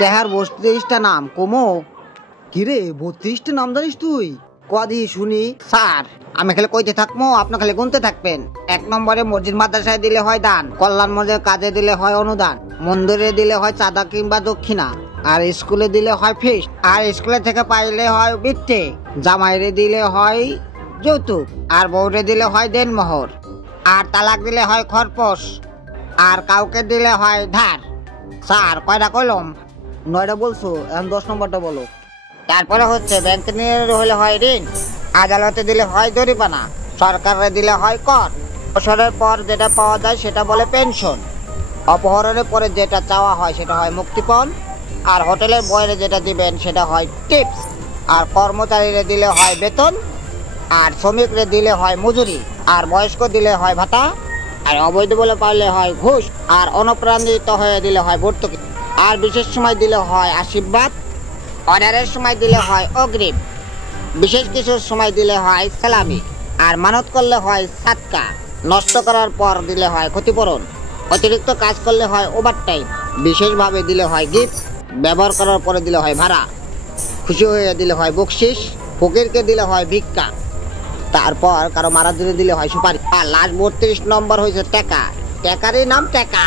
তেহার 32টা নাম কমো। কিরে 32টা নাম জানিস তুই? কদি শুনি। স্যার আমি খালি কইতে থাকবো, আপনি খালি গুনতে থাকবেন। 1 নম্বরে মসজিদ মাদ্রাসায় দিলে হয় দান, কল্যাণ মঞ্চের কাজে দিলে হয় অনুদান, মন্দিরে দিলে হয় চাঁদা কিংবা দক্ষিণা, আর স্কুলে দিলে হয় ফিস, আর স্কুলে থেকে পাইলে হয় বৃত্তে, জামাইরে দিলে হয় যৌতুক, আর বউরে দিলে হয় দেনমোহর, আর তালাক দিলে হয় খরপোশ, আর কাউকে দিলে হয় ধার। স্যার কয়টা কলম? 9টা বলছো, এখন 10 নম্বরটা বলো। তারপরে হচ্ছে ব্যাংকে নিয়ে হলে হয় ঋণ, আদালতে দিলে হয় জরিমানা, সরকারে দিলে হয় কর, অবসরের পর যেটা পাওয়া যায় সেটা বলে পেনশন, অপহরণের পরে যেটা চাওয়া হয় সেটা হয় মুক্তিপণ, আর হোটেলের বইরে যেটা দিবেন সেটা হয় টিপস, আর কর্মচারীরে দিলে হয় বেতন, আর শ্রমিকরে দিলে হয় মজুরি, আর বয়স্ক দিলে হয় ভাতা, আর অবৈধ বলে পাইলে হয় ঘুষ, আর অনুপ্রাণিত হয়ে দিলে হয় ভর্তুকি, আর বিশেষ সময় দিলে হয় আশীর্বাদ, অর্ডারের সময় দিলে হয় অগ্রিম, বিশেষ কিছুর সময় দিলে হয় সালামি, আর মানত করলে হয় সাদকা, নষ্ট করার পর দিলে হয় ক্ষতিপূরণ, অতিরিক্ত কাজ করলে হয় ওভারটাইম, বিশেষভাবে দিলে হয় গিফট, ব্যবহার করার পরে দিলে হয় ভাড়া, খুশি হয়ে দিলে হয় বকশিস, ফকিরকে দিলে হয় ভিক্ষা, তারপর কারো মারা দিলে হয় সুপারি। আর লাস্ট 32 নম্বর হয়েছে টাকা। টাকারই নাম টাকা।